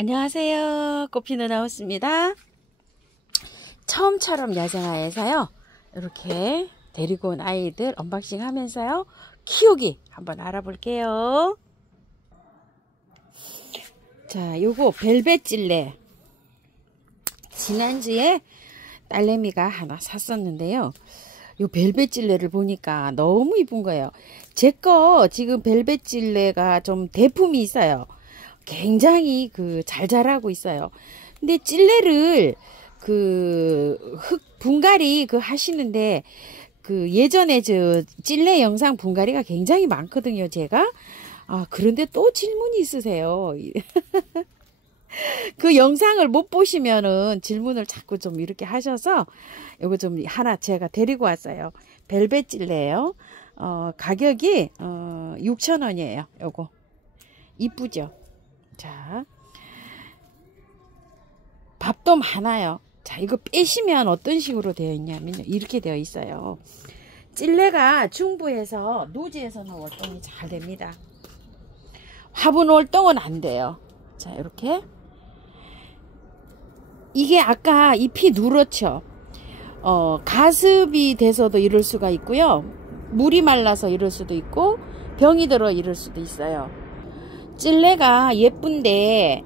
안녕하세요. 꽃피는 하우스입니다. 처음처럼 야생화에서요, 이렇게 데리고 온 아이들 언박싱 하면서요, 키우기 한번 알아볼게요. 자, 요거 벨벳 찔레. 지난주에 딸내미가 하나 샀었는데요. 요 벨벳 찔레를 보니까 너무 이쁜 거예요. 제 거 지금 벨벳 찔레가 좀 대품이 있어요. 굉장히 잘 자라고 있어요. 근데 찔레를 분갈이 하시는데 예전에 저 찔레 영상 분갈이가 굉장히 많거든요, 제가. 그런데 또 질문이 있으세요. 그 영상을 못 보시면은 질문을 자꾸 좀 이렇게 하셔서 요거 좀 하나 제가 데리고 왔어요. 벨벳 찔레예요. 가격이 6,000원이에요. 요거 이쁘죠? 자, 밥도 많아요. 자, 이거 빼시면 어떤 식으로 되어 있냐면요, 이렇게 되어 있어요. 찔레가 중부에서 노지에서는 월동이 잘 됩니다. 화분 월동은 안 돼요. 자, 이렇게. 이게 아까 잎이 누렇죠. 가습이 돼서도 이럴 수가 있고요. 물이 말라서 이럴 수도 있고, 병이 들어 이럴 수도 있어요. 찔레가 예쁜데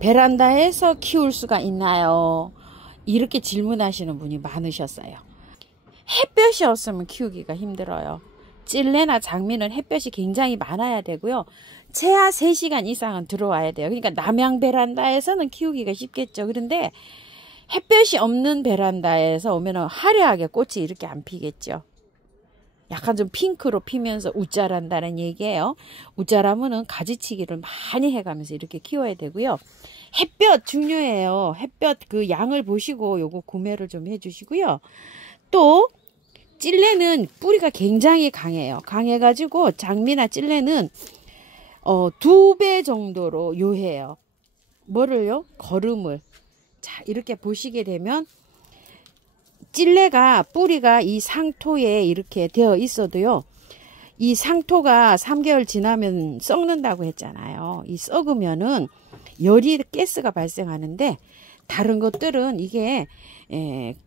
베란다에서 키울 수가 있나요? 이렇게 질문하시는 분이 많으셨어요. 햇볕이 없으면 키우기가 힘들어요. 찔레나 장미는 햇볕이 굉장히 많아야 되고요. 최하 3시간 이상은 들어와야 돼요. 그러니까 남향 베란다에서는 키우기가 쉽겠죠. 그런데 햇볕이 없는 베란다에서 오면 화려하게 꽃이 이렇게 안 피겠죠. 약간 좀 핑크로 피면서 우짜란다는 얘기예요. 우짜라면은 가지치기를 많이 해가면서 이렇게 키워야 되고요. 햇볕 중요해요. 햇볕 양을 보시고 요거 구매를 좀 해주시고요. 또 찔레는 뿌리가 굉장히 강해요. 강해가지고 장미나 찔레는 2배 정도로 요해요. 뭐를요? 거름을. 자, 이렇게 보시게 되면 찔레가 뿌리가 이 상토에 이렇게 되어 있어도요, 이 상토가 3개월 지나면 썩는다고 했잖아요. 이 썩으면은 열이 가스가 발생하는데, 다른 것들은 이게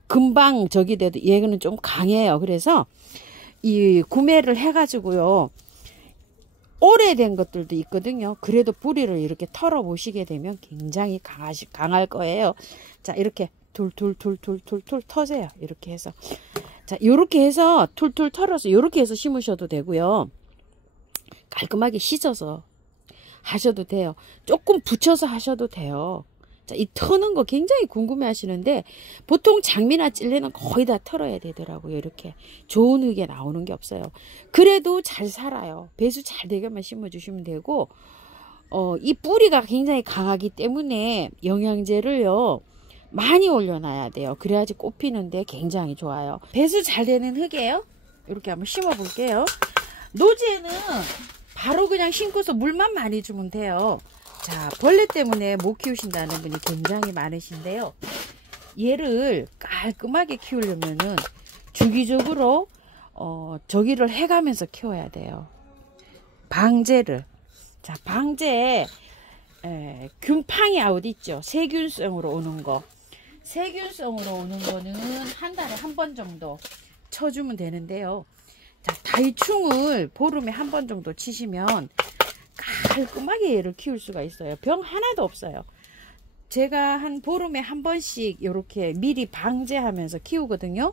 금방 저기 돼도 얘는 좀 강해요. 그래서 이 구매를 해가지고요, 오래된 것들도 있거든요. 그래도 뿌리를 이렇게 털어 보시게 되면 굉장히 강할 거예요. 자, 이렇게 툴툴툴툴툴툴 터세요. 이렇게 해서. 자, 요렇게 해서 툴툴 털어서 요렇게 해서 심으셔도 되고요. 깔끔하게 씻어서 하셔도 돼요. 조금 붙여서 하셔도 돼요. 자, 이 터는 거 굉장히 궁금해 하시는데, 보통 장미나 찔레는 거의 다 털어야 되더라고요. 이렇게 좋은 흙에 나오는 게 없어요. 그래도 잘 살아요. 배수 잘 되게만 심어주시면 되고, 이 뿌리가 굉장히 강하기 때문에 영양제를요, 많이 올려놔야 돼요. 그래야지 꽃 피는데 굉장히 좋아요. 배수 잘 되는 흙이에요. 이렇게 한번 심어 볼게요. 노지에는 바로 그냥 심고서 물만 많이 주면 돼요. 자, 벌레 때문에 못 키우신다는 분이 굉장히 많으신데요. 얘를 깔끔하게 키우려면은 주기적으로 저기를 해가면서 키워야 돼요. 방제를. 자, 방제 균팡이 아웃 있죠. 세균성으로 오는 거. 세균성으로 오는 거는 한 달에 한 번 정도 쳐주면 되는데요. 자, 다이충을 보름에 한 번 정도 치시면 깔끔하게 얘를 키울 수가 있어요. 병 하나도 없어요. 제가 한 보름에 한 번씩 이렇게 미리 방제하면서 키우거든요.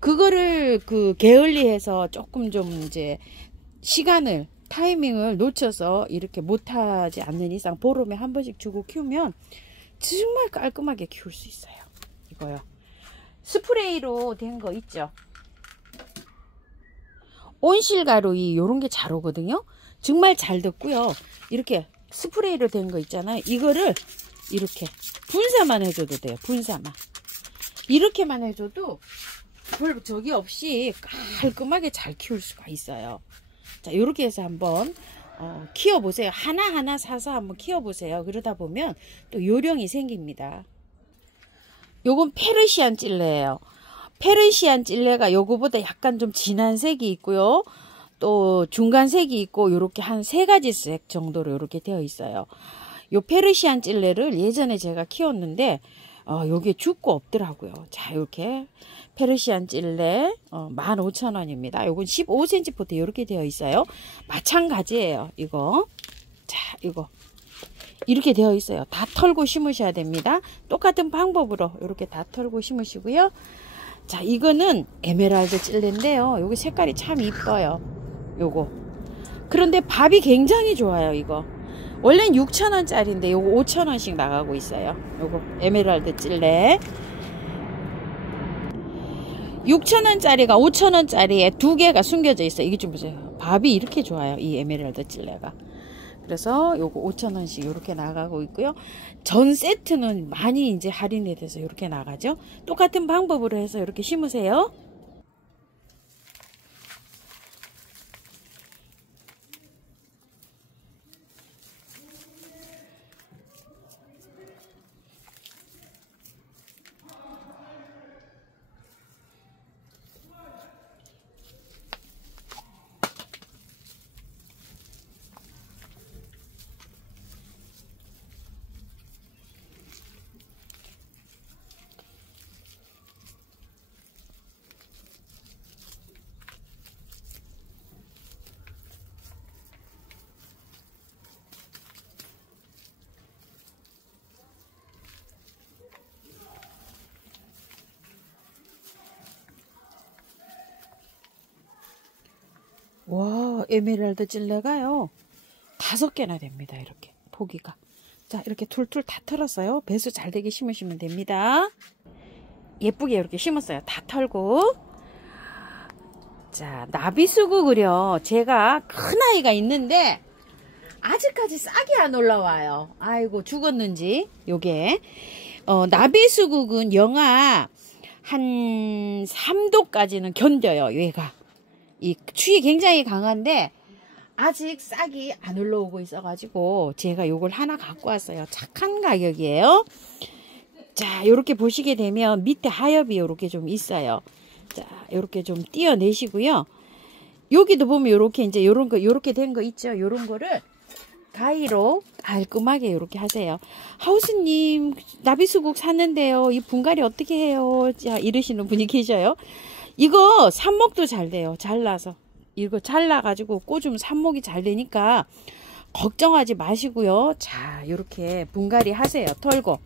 그거를 게을리해서 조금 좀 이제 타이밍을 놓쳐서 이렇게 못하지 않는 이상 보름에 한 번씩 주고 키우면 정말 깔끔하게 키울 수 있어요. 이거요. 스프레이로 된 거 있죠. 온실가루이 요런 게 잘 오거든요. 정말 잘 됐고요. 이렇게 스프레이로 된 거 있잖아요. 이거를 이렇게 분사만 해줘도 돼요. 분사만. 이렇게만 해줘도 별 적이 없이 깔끔하게 잘 키울 수가 있어요. 자, 이렇게 해서 한번 키워보세요. 하나하나 사서 한번 키워보세요. 그러다 보면 또 요령이 생깁니다. 요건 페르시안 찔레예요. 페르시안 찔레가 요거보다 약간 좀 진한 색이 있고요. 또 중간색이 있고 요렇게 한 3가지 색 정도로 요렇게 되어 있어요. 요 페르시안 찔레를 예전에 제가 키웠는데 요게 죽고 없더라고요. 자, 이렇게 페르시안 찔레 15,000원입니다. 요건 15cm 포트 이렇게 되어 있어요. 마찬가지예요. 이거. 자, 이거 이렇게 되어 있어요. 다 털고 심으셔야 됩니다. 똑같은 방법으로 이렇게 다 털고 심으시고요. 자, 이거는 에메랄드 찔레인데요. 여기 색깔이 참 이뻐요. 요거. 그런데 밥이 굉장히 좋아요. 이거. 원래는 6,000원짜리인데 요거 5,000원씩 나가고 있어요. 요거 에메랄드 찔레. 6,000원짜리가 5,000원짜리에 두 개가 숨겨져 있어요. 이게 좀 보세요. 밥이 이렇게 좋아요. 이 에메랄드 찔레가. 그래서 요거 5,000원씩 이렇게 나가고 있고요. 전 세트는 많이 이제 할인이 돼서 이렇게 나가죠. 똑같은 방법으로 해서 이렇게 심으세요. 와, 에메랄드 찔레가요 5개나 됩니다. 이렇게 포기가. 자, 이렇게 툴툴 다 털었어요. 배수 잘 되게 심으시면 됩니다. 예쁘게 이렇게 심었어요. 다 털고. 자, 나비수국을요, 제가 큰 아이가 있는데 아직까지 싹이 안 올라와요. 아이고, 죽었는지. 요게 나비수국은 영하 한 3도까지는 견뎌요. 얘가 이 추위 굉장히 강한데 아직 싹이 안 올라오고 있어가지고 제가 요걸 하나 갖고 왔어요. 착한 가격이에요. 자, 요렇게 보시게 되면 밑에 하엽이 요렇게 좀 있어요. 자, 요렇게 좀 띄어내시고요. 여기도 보면 요렇게 이제 요런 거, 요렇게 된 거 있죠. 요런 거를 가위로 깔끔하게 요렇게 하세요. 하우스님, 나비수국 샀는데요. 이 분갈이 어떻게 해요? 자, 이러시는 분이 계셔요. 이거 삽목도 잘 돼요. 잘라서. 이거 잘라가지고 꽂으면 삽목이 잘 되니까 걱정하지 마시고요. 자, 요렇게 분갈이 하세요. 털고.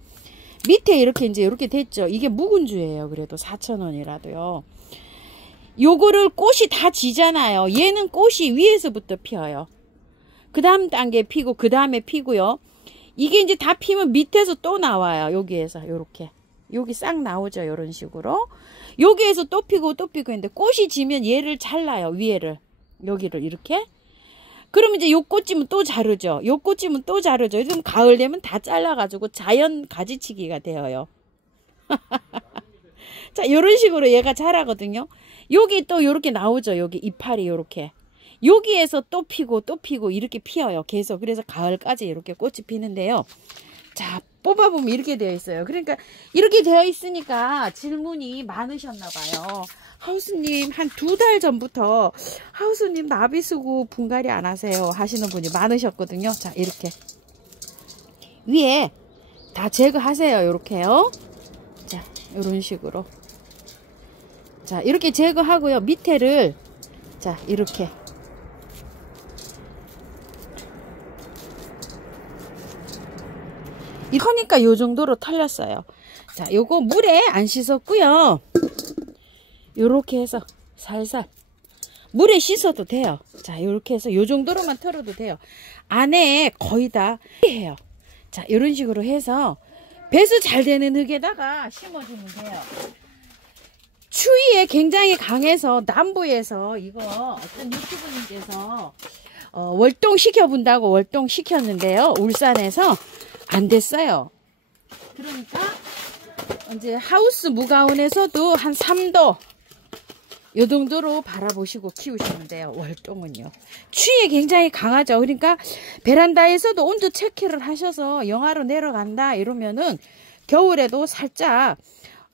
밑에 이렇게 이제 이렇게 됐죠. 이게 묵은주예요. 그래도 4,000원이라도요. 요거를 꽃이 다 지잖아요. 얘는 꽃이 위에서부터 피어요. 그 다음 단계 피고, 그 다음에 피고요. 이게 이제 다 피면 밑에서 또 나와요. 여기에서 요렇게. 여기 싹 나오죠. 요런 식으로. 여기에서 또 피고 또 피고 있는데 꽃이 지면 얘를 잘라요. 위에를. 여기를 이렇게. 그러면 이제 요 꽃지면 또 자르죠. 요 꽃지면 또 자르죠. 그럼 가을 되면 다 잘라가지고 자연 가지치기가 되어요. 자, 요런 식으로 얘가 자라거든요. 여기 또 요렇게 나오죠. 여기 이파리 요렇게. 여기에서 또 피고 또 피고 이렇게 피어요. 계속. 그래서 가을까지 이렇게 꽃이 피는데요. 자, 뽑아보면 이렇게 되어 있어요. 그러니까 이렇게 되어 있으니까 질문이 많으셨나 봐요. 하우스님, 한 2달 전부터 하우스님 나비수국 분갈이 안 하세요 하시는 분이 많으셨거든요. 자, 이렇게 위에 다 제거하세요. 이렇게요. 자, 이런 식으로. 자, 이렇게 제거하고요. 밑에를 자, 이렇게 이거니까 요 정도로 털렸어요. 자, 요거 물에 안 씻었고요. 요렇게 해서 살살 물에 씻어도 돼요. 자, 요렇게 해서 요 정도로만 털어도 돼요. 안에 거의 다 해요. 자, 요런 식으로 해서 배수 잘 되는 흙에다가 심어주면 돼요. 추위에 굉장히 강해서 남부에서 이거 어떤 유튜브님께서 월동 시켜본다고 월동 시켰는데요. 울산에서 안 됐어요. 그러니까 이제 하우스 무가온에서도 한 3도 요 정도로 바라보시고 키우시면 돼요. 월동은요. 추위에 굉장히 강하죠. 그러니까 베란다에서도 온도 체크를 하셔서 영하로 내려간다 이러면은 겨울에도 살짝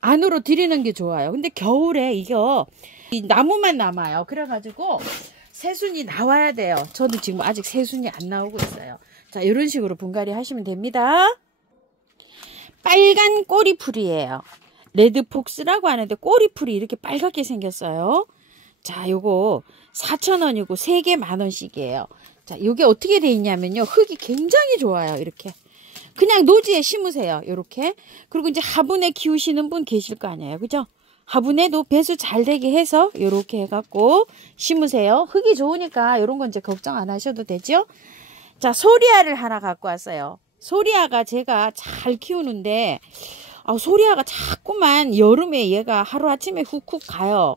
안으로 들이는 게 좋아요. 근데 겨울에 이거 이 나무만 남아요. 그래가지고 새순이 나와야 돼요. 저도 지금 아직 새순이 안 나오고 있어요. 자, 이런 식으로 분갈이 하시면 됩니다. 빨간 꼬리풀이에요. 레드폭스라고 하는데 꼬리풀이 이렇게 빨갛게 생겼어요. 자, 요거 4,000원이고 3개 10,000원씩이에요. 자, 요게 어떻게 돼 있냐면요. 흙이 굉장히 좋아요. 이렇게. 그냥 노지에 심으세요. 요렇게. 그리고 이제 화분에 키우시는 분 계실 거 아니에요. 그죠? 화분에도 배수 잘 되게 해서 요렇게 해갖고 심으세요. 흙이 좋으니까 요런 건 이제 걱정 안 하셔도 되죠? 자, 소리아를 하나 갖고 왔어요. 소리아가 제가 잘 키우는데, 소리아가 자꾸만 여름에 얘가 하루아침에 훅훅 가요.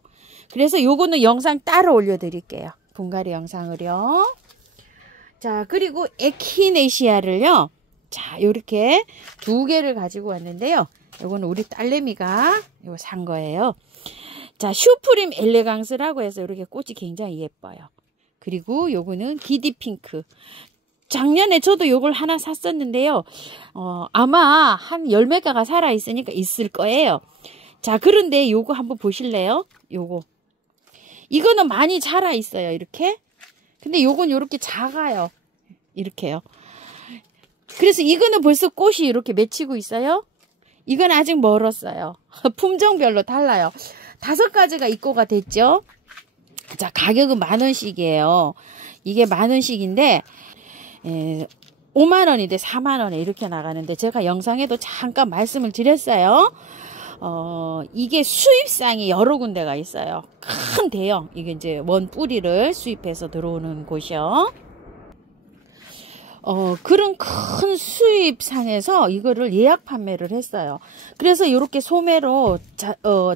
그래서 요거는 영상 따로 올려드릴게요. 분갈이 영상을요. 자, 그리고 에키네시아를요. 자, 요렇게 2개를 가지고 왔는데요. 요거는 우리 딸내미가 요거 산 거예요. 자, 슈프림 엘레강스라고 해서 이렇게 꽃이 굉장히 예뻐요. 그리고 요거는 기디핑크. 작년에 저도 요걸 하나 샀었는데요. 아마 한 10매가가 살아있으니까 있을 거예요. 자, 그런데 요거 한번 보실래요? 요거. 이거는 많이 자라있어요. 이렇게. 근데 요건 요렇게 작아요. 이렇게요. 그래서 이거는 벌써 꽃이 이렇게 맺히고 있어요. 이건 아직 멀었어요. 품종별로 달라요. 5가지가 입고가 됐죠. 자, 가격은 10,000원씩이에요. 이게 10,000원씩인데 50,000원인데 40,000원에 이렇게 나가는데 제가 영상에도 잠깐 말씀을 드렸어요. 이게 수입상이 여러 군데가 있어요. 큰 대형, 이게 이제 원 뿌리를 수입해서 들어오는 곳이요. 그런 큰 수입상에서 이거를 예약 판매를 했어요. 그래서 이렇게 소매로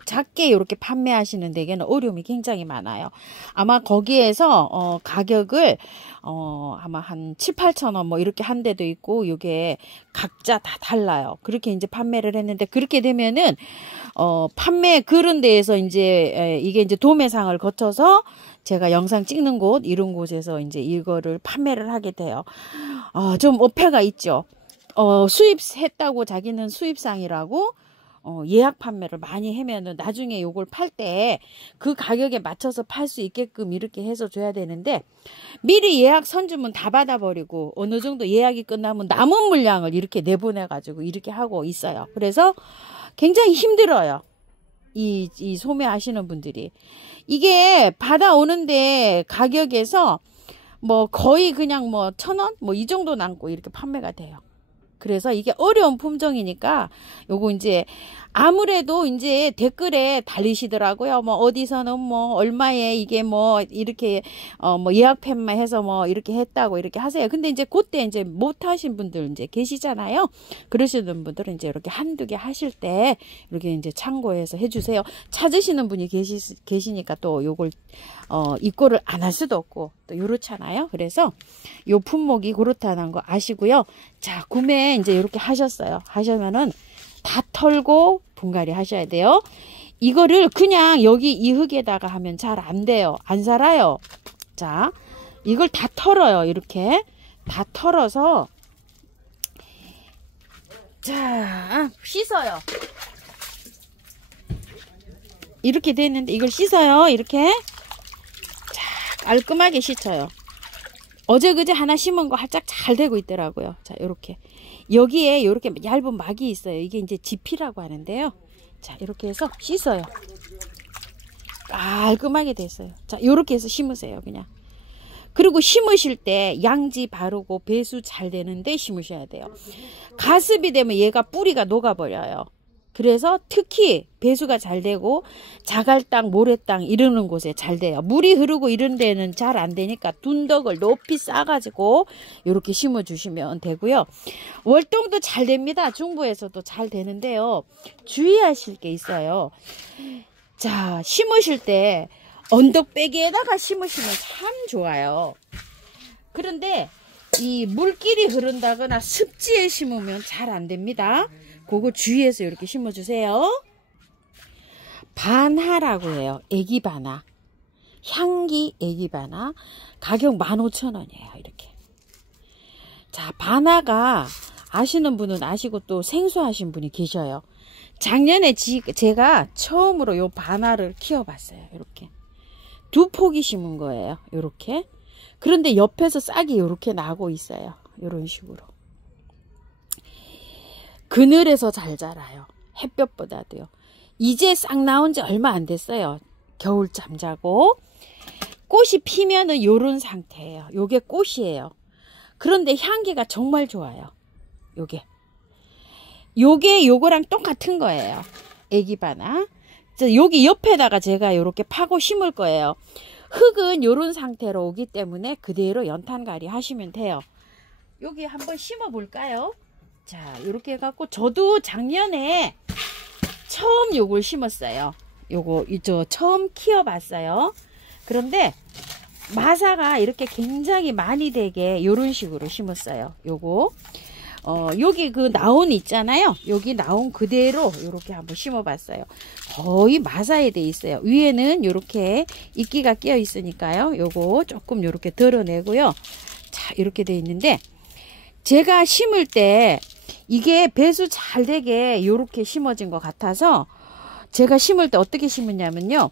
작게 이렇게 판매하시는 데에는 어려움이 굉장히 많아요. 아마 거기에서 가격을 아마 한 7,000~8,000원 뭐 이렇게 한 데도 있고, 이게 각자 다 달라요. 그렇게 이제 판매를 했는데, 그렇게 되면은 판매 그런 데에서 이제 이게 이제 도매상을 거쳐서 제가 영상 찍는 곳, 이런 곳에서 이제 이거를 판매를 하게 돼요. 좀 어폐가 있죠. 수입했다고 자기는 수입상이라고 예약 판매를 많이 하면은 나중에 요걸 팔 때 그 가격에 맞춰서 팔 수 있게끔 이렇게 해서 줘야 되는데, 미리 예약 선주문 다 받아버리고 어느 정도 예약이 끝나면 남은 물량을 이렇게 내보내가지고 이렇게 하고 있어요. 그래서 굉장히 힘들어요. 이 소매하시는 분들이. 이게 받아오는데 가격에서 뭐 거의 그냥 뭐 1,000원? 뭐 이 정도 남고 이렇게 판매가 돼요. 그래서 이게 어려운 품종이니까 요거 이제 아무래도 이제 댓글에 달리시더라고요. 뭐 어디서는 뭐 얼마에 이게 뭐 이렇게 뭐 예약 판매해서 뭐 이렇게 했다고 이렇게 하세요. 근데 이제 그때 이제 못 하신 분들 이제 계시잖아요. 그러시는 분들은 이제 이렇게 한두 개 하실 때 이렇게 이제 참고해서 해주세요. 찾으시는 분이 계시니까 또 요걸 입고를 안 할 수도 없고 또 요렇잖아요. 그래서 요 품목이 그렇다는 거 아시고요. 자, 구매 이제 이렇게 하셨어요. 하시면은 다 털고 분갈이 하셔야 돼요. 이거를 그냥 여기 이 흙에다가 하면 잘 안 돼요. 안 살아요. 자, 이걸 다 털어요. 이렇게 다 털어서 자, 씻어요. 이렇게 돼 있는데 이걸 씻어요. 이렇게 자, 깔끔하게 씻어요. 어제 그제 하나 심은 거 활짝 잘 되고 있더라고요. 자, 요렇게 여기에 이렇게 얇은 막이 있어요. 이게 이제 지피라고 하는데요. 자, 이렇게 해서 씻어요. 깔끔하게 됐어요. 자, 이렇게 해서 심으세요. 그냥. 그리고 심으실 때 양지 바르고 배수 잘 되는데 심으셔야 돼요. 가습이 되면 얘가 뿌리가 녹아버려요. 그래서 특히 배수가 잘 되고 자갈땅, 모래땅 이러는 곳에 잘 돼요. 물이 흐르고 이런 데는 잘 안 되니까 둔덕을 높이 싸가지고 이렇게 심어주시면 되고요. 월동도 잘 됩니다. 중부에서도 잘 되는데요. 주의하실 게 있어요. 자, 심으실 때 언덕배기에다가 심으시면 참 좋아요. 그런데 이 물길이 흐른다거나 습지에 심으면 잘 안 됩니다. 그거 주의해서 이렇게 심어주세요. 바나라고 해요. 애기바나. 향기 애기바나. 가격 15,000원이에요. 이렇게. 자, 바나가 아시는 분은 아시고 또 생소하신 분이 계셔요. 작년에 제가 처음으로 요 바나를 키워봤어요. 이렇게. 2포기 심은 거예요. 이렇게. 그런데 옆에서 싹이 이렇게 나고 있어요. 이런 식으로. 그늘에서 잘 자라요. 햇볕보다도요. 이제 싹 나온 지 얼마 안 됐어요. 겨울잠 자고. 꽃이 피면은 요런 상태예요. 요게 꽃이에요. 그런데 향기가 정말 좋아요. 요게 요거랑 똑같은 거예요. 애기바나. 여기 옆에다가 제가 요렇게 파고 심을 거예요. 흙은 요런 상태로 오기 때문에 그대로 연탄갈이 하시면 돼요. 여기 한번 심어 볼까요? 자, 요렇게 해갖고 저도 작년에 처음 요걸 심었어요. 저 처음 키워봤어요. 그런데 마사가 이렇게 굉장히 많이 되게 요런 식으로 심었어요. 여기 그 나온 있잖아요. 여기 나온 그대로 요렇게 한번 심어봤어요. 거의 마사에 돼 있어요. 위에는 요렇게 이끼가 끼어 있으니까요. 요거 조금 요렇게 덜어내고요. 자, 이렇게 돼 있는데 제가 심을 때 이게 배수 잘 되게 요렇게 심어진 것 같아서 제가 심을 때 어떻게 심었냐면요.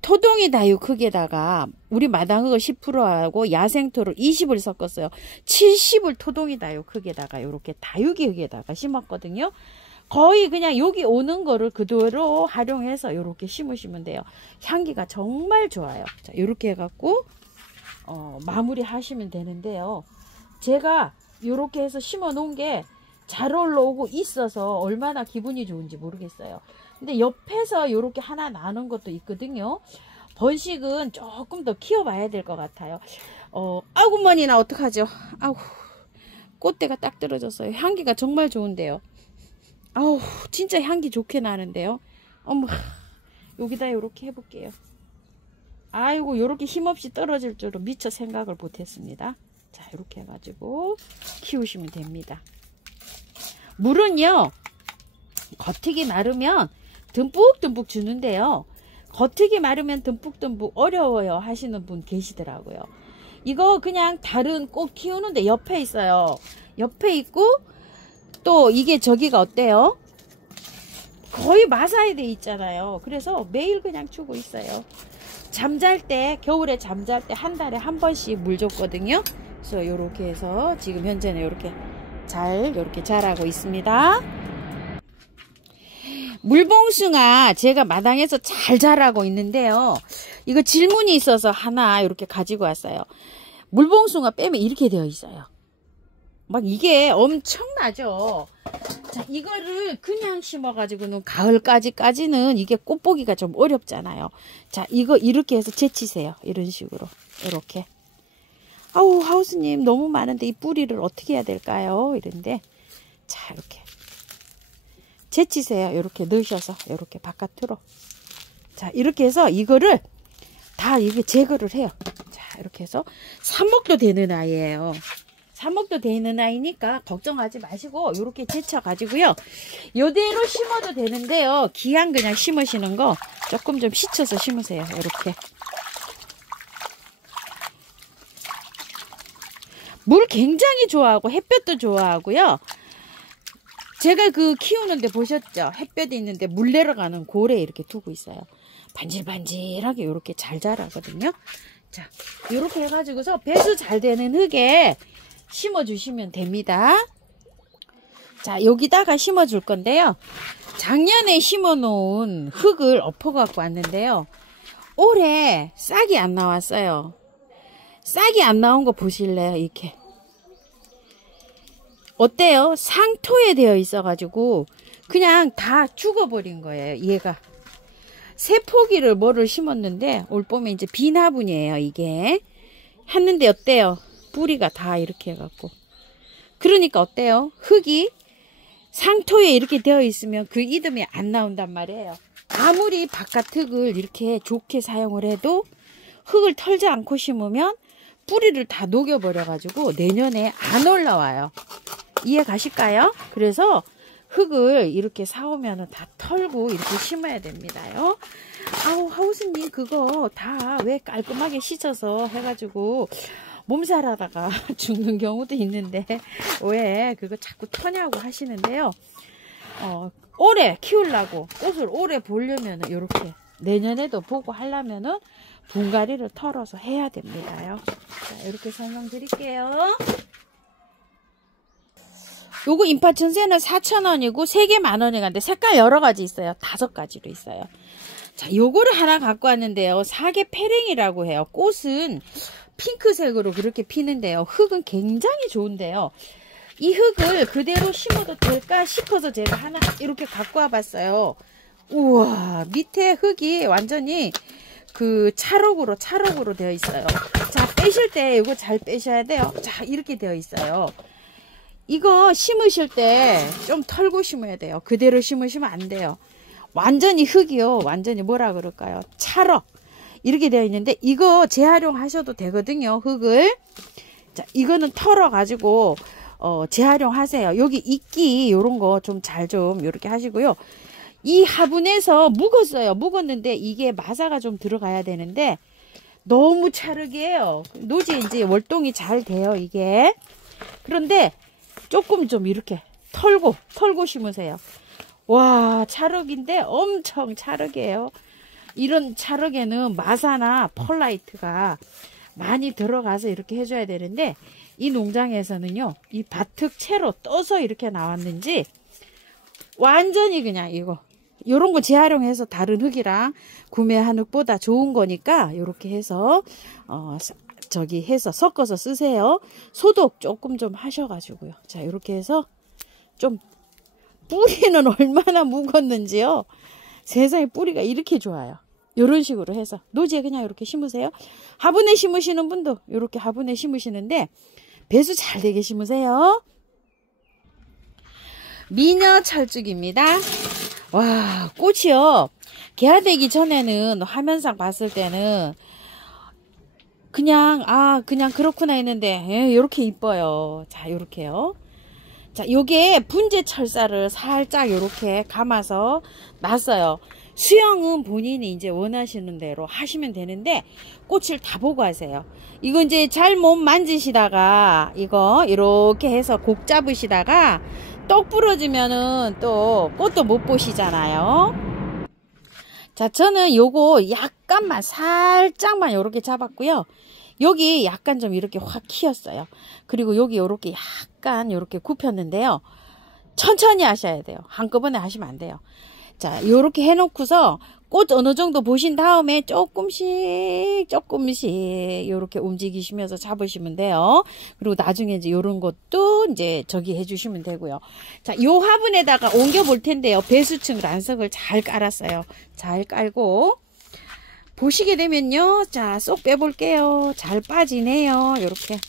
토동이 다육 흙에다가 우리 마당흙을 10%하고 야생토를 20을 섞었어요. 70을 토동이 다육 흙에다가 요렇게 다육이 흙에다가 심었거든요. 거의 그냥 여기 오는 거를 그대로 활용해서 요렇게 심으시면 돼요. 향기가 정말 좋아요. 자, 요렇게 해갖고 마무리 하시면 되는데요. 제가 요렇게 해서 심어 놓은 게 잘 올라오고 있어서 얼마나 기분이 좋은지 모르겠어요. 근데 옆에서 요렇게 하나 나눈 것도 있거든요. 번식은 조금 더 키워봐야 될 것 같아요. 아구 머니나 어떡하죠? 아우, 꽃대가 딱 떨어졌어요. 향기가 정말 좋은데요. 아우, 진짜 향기 좋게 나는데요. 어머, 여기다 요렇게 해볼게요. 아이고, 요렇게 힘없이 떨어질 줄은 미처 생각을 못했습니다. 자, 이렇게 해가지고 키우시면 됩니다. 물은요, 겉흙이 마르면 듬뿍듬뿍 주는데요. 겉흙이 마르면 듬뿍듬뿍 어려워요 하시는 분 계시더라고요. 이거 그냥 다른 꽃 키우는데 옆에 있어요. 옆에 있고 또 이게 저기가 어때요? 거의 마사에 돼 있잖아요. 그래서 매일 그냥 주고 있어요. 잠잘 때, 겨울에 잠잘 때 한 달에 한 번씩 물 줬거든요. 그래서 요렇게 해서 지금 현재는 요렇게 요렇게 자라고 있습니다. 물봉숭아 제가 마당에서 잘 자라고 있는데요. 이거 질문이 있어서 하나 이렇게 가지고 왔어요. 물봉숭아 빼면 이렇게 되어 있어요. 막 이게 엄청나죠. 자, 이거를 그냥 심어가지고는 가을까지는 이게 꽃 보기가 좀 어렵잖아요. 자, 이거 이렇게 해서 제치세요. 이런 식으로. 이렇게. 아우, 하우스님 너무 많은데 이 뿌리를 어떻게 해야 될까요? 이런데 자, 이렇게 제치세요. 이렇게 넣으셔서 이렇게 바깥으로. 자, 이렇게 해서 이거를 다 이게 제거를 해요. 자, 이렇게 해서 삽목도 되는 아이예요. 삽목도 되는 아이니까 걱정하지 마시고 이렇게 제쳐 가지고요. 이대로 심어도 되는데요. 기한 그냥 심으시는 거 조금 좀 씻어서 심으세요. 이렇게. 물 굉장히 좋아하고 햇볕도 좋아하고요. 제가 그 키우는데 보셨죠? 햇볕이 있는데 물 내려가는 고래 이렇게 두고 있어요. 반질반질하게 이렇게 잘 자라거든요. 자, 이렇게 해가지고서 배수 잘 되는 흙에 심어 주시면 됩니다. 자, 여기다가 심어 줄 건데요. 작년에 심어 놓은 흙을 엎어 갖고 왔는데요. 올해 싹이 안 나왔어요. 싹이 안 나온 거 보실래요? 이렇게. 어때요? 상토에 되어 있어가지고 그냥 다 죽어버린 거예요. 얘가. 새 포기를 뭐를 심었는데 올 봄에 이제 비나분이에요. 이게. 했는데 어때요? 뿌리가 다 이렇게 해갖고. 그러니까 어때요? 흙이 상토에 이렇게 되어 있으면 그 이듬해 안 나온단 말이에요. 아무리 바깥 흙을 이렇게 좋게 사용을 해도 흙을 털지 않고 심으면 뿌리를 다 녹여버려가지고 내년에 안 올라와요. 이해 가실까요? 그래서 흙을 이렇게 사오면 다 털고 이렇게 심어야 됩니다요. 아우, 하우스님 그거 다 왜 깔끔하게 씻어서 해가지고 몸살하다가 죽는 경우도 있는데 왜 그거 자꾸 터냐고 하시는데요. 오래 키우려고 꽃을 오래 보려면 이렇게 내년에도 보고 하려면은 분갈이를 털어서 해야 됩니다요. 자, 이렇게 설명드릴게요. 요거 인파 전세는 4,000원이고 3개 만원이 가는데 색깔 여러 가지 있어요. 5가지로 있어요. 자, 요거를 하나 갖고 왔는데요. 사계 패랭이라고 해요. 꽃은 핑크색으로 그렇게 피는데요. 흙은 굉장히 좋은데요. 이 흙을 그대로 심어도 될까 싶어서 제가 하나 이렇게 갖고 와봤어요. 우와, 밑에 흙이 완전히 그 찰흙으로 되어 있어요. 자, 빼실 때 이거 잘 빼셔야 돼요. 자, 이렇게 되어 있어요. 이거 심으실 때 좀 털고 심어야 돼요. 그대로 심으시면 안 돼요. 완전히 흙이요. 완전히 뭐라 그럴까요? 찰흙. 이렇게 되어 있는데 이거 재활용하셔도 되거든요. 흙을. 자, 이거는 털어 가지고 재활용하세요. 여기 이끼 요런 거 좀 잘 좀 이렇게 하시고요. 이 화분에서 묵었어요. 묵었는데 이게 마사가 좀 들어가야 되는데 너무 찰흙이에요. 노지에 이제 월동이 잘 돼요. 이게. 그런데 조금 좀 이렇게 털고 심으세요. 와, 찰흙인데 엄청 찰흙이에요. 이런 찰흙에는 마사나 펄라이트가 많이 들어가서 이렇게 해줘야 되는데 이 농장에서는요, 이 밭흙 채로 떠서 이렇게 나왔는지 완전히 그냥 이거 요런 거 재활용해서 다른 흙이랑 구매한 흙보다 좋은 거니까 요렇게 해서 해서 섞어서 쓰세요. 소독 조금 좀 하셔가지고요. 자, 이렇게 해서 좀 뿌리는 얼마나 묵었는지요. 세상에 뿌리가 이렇게 좋아요. 이런 식으로 해서 노지에 그냥 이렇게 심으세요. 화분에 심으시는 분도 이렇게 화분에 심으시는데 배수 잘 되게 심으세요. 미녀 철쭉입니다. 와, 꽃이요. 개화되기 전에는 화면상 봤을 때는 그냥 그렇구나 했는데 이렇게 이뻐요. 자, 요렇게요. 자, 요게 분재 철사를 살짝 요렇게 감아서 놨어요. 수영은 본인이 이제 원하시는 대로 하시면 되는데 꽃을 다 보고 하세요. 이거 이제 잘못 만지시다가 이거 이렇게 해서 곡 잡으시다가 떡 부러지면은 또 꽃도 못 보시잖아요. 자, 저는 요거 약간만 살짝만 요렇게 잡았고요. 여기 약간 좀 이렇게 확 키었어요. 그리고 여기 요렇게 약간 요렇게 굽혔는데요. 천천히 하셔야 돼요. 한꺼번에 하시면 안 돼요. 자, 요렇게 해놓고서 꽃 어느 정도 보신 다음에 조금씩 요렇게 움직이시면서 잡으시면 돼요. 그리고 나중에 이제 요런 것도 이제 저기 해주시면 되고요. 자, 요 화분에다가 옮겨 볼 텐데요. 배수층 란석을 잘 깔았어요. 잘 깔고 보시게 되면요. 자, 쏙 빼볼게요. 잘 빠지네요. 요렇게.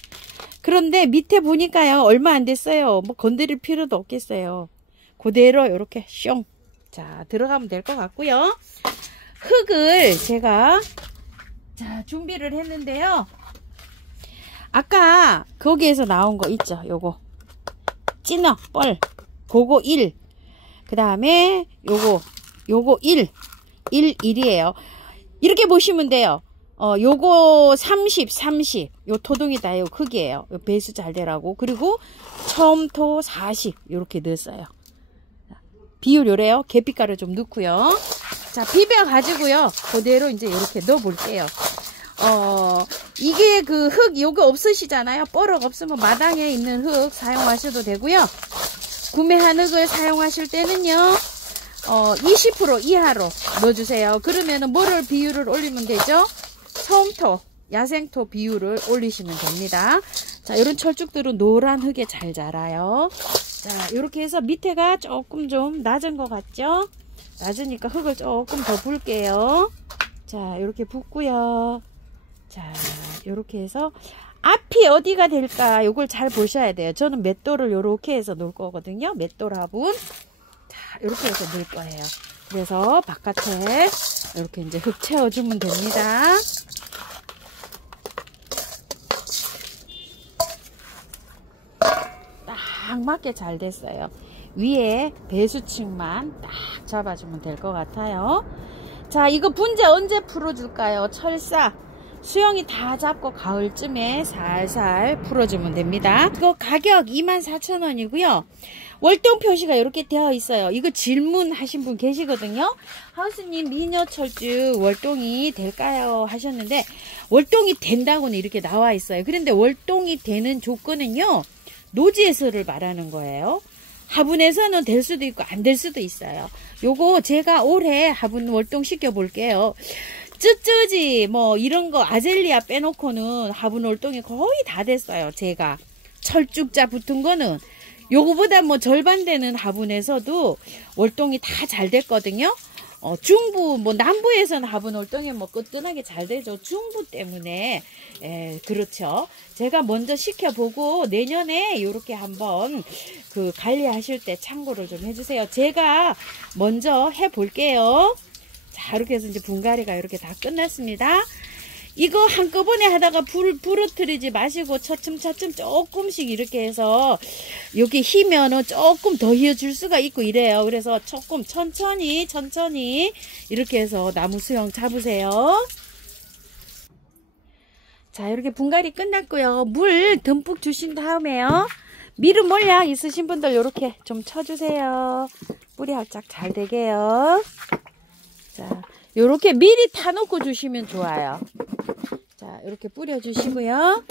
그런데 밑에 보니까요. 얼마 안 됐어요. 뭐 건드릴 필요도 없겠어요. 그대로 요렇게 숑. 자, 들어가면 될 것 같고요. 흙을 제가 자, 준비를 했는데요. 아까 거기에서 나온 거 있죠. 요거 찐어 뻘 그거 1. 그 다음에 요거 1이에요. 이렇게 보시면 돼요. 요거 30 요 토동이다. 요 크기예요. 요 배수 잘 되라고. 그리고 첨토 40 요렇게 넣었어요. 비율 요래요. 계피가루 좀 넣고요. 자, 비벼 가지고요. 그대로 이제 이렇게 넣어 볼게요. 이게 그 흙 요거 없으시잖아요. 뻐럭 없으면 마당에 있는 흙 사용하셔도 되고요. 구매한 흙을 사용하실 때는요. 20% 이하로 넣어주세요. 그러면은 뭐를 비율을 올리면 되죠? 솜토, 야생토 비율을 올리시면 됩니다. 자, 이런 철쭉들은 노란 흙에 잘 자라요. 자, 이렇게 해서 밑에가 조금 좀 낮은 것 같죠? 낮으니까 흙을 조금 더 붓게요. 자, 이렇게 붓고요. 자, 이렇게 해서 앞이 어디가 될까? 이걸 잘 보셔야 돼요. 저는 맷돌을 이렇게 해서 놓을 거거든요. 맷돌 화분. 자, 이렇게 해서 넣을 거예요. 그래서 바깥에 이렇게 이제 흙 채워주면 됩니다. 딱 맞게 잘 됐어요. 위에 배수층만 딱 잡아주면 될 것 같아요. 자, 이거 분재 언제 풀어줄까요? 철사 수영이 다 잡고 가을쯤에 살살 풀어주면 됩니다. 이거 가격 24,000원이고요. 월동 표시가 이렇게 되어 있어요. 이거 질문하신 분 계시거든요. 하우스님, 미녀철쭉 월동이 될까요? 하셨는데 월동이 된다고는 이렇게 나와 있어요. 그런데 월동이 되는 조건은요, 노지에서를 말하는 거예요. 화분에서는 될 수도 있고 안 될 수도 있어요. 요거 제가 올해 화분 월동 시켜 볼게요. 쯔쯔지 뭐 이런 거 아젤리아 빼놓고는 화분 월동이 거의 다 됐어요. 제가 철쭉자 붙은 거는 요거보다 뭐 절반 되는 화분에서도 월동이 다 잘 됐거든요. 중부 뭐 남부에서는 화분 월동이 뭐 끄뜬하게 잘 되죠. 중부 때문에 그렇죠. 제가 먼저 시켜보고 내년에 요렇게 한번 그 관리하실 때 참고를 좀 해주세요. 제가 먼저 해볼게요. 자, 이렇게 해서 이제 분갈이가 이렇게 다 끝났습니다. 이거 한꺼번에 하다가 부러뜨리지 마시고 차츰차츰 조금씩 이렇게 해서 여기 휘면은 조금 더 휘어줄 수가 있고 이래요. 그래서 조금 천천히 이렇게 해서 나무 수영 잡으세요. 자, 이렇게 분갈이 끝났고요. 물 듬뿍 주신 다음에요. 미름 몰약 있으신 분들 이렇게 좀 쳐주세요. 뿌리 활짝 잘 되게요. 자, 요렇게 미리 타놓고 주시면 좋아요. 자, 이렇게 뿌려주시고요.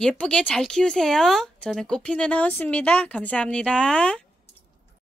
예쁘게 잘 키우세요. 저는 꽃피는 하우스입니다. 감사합니다.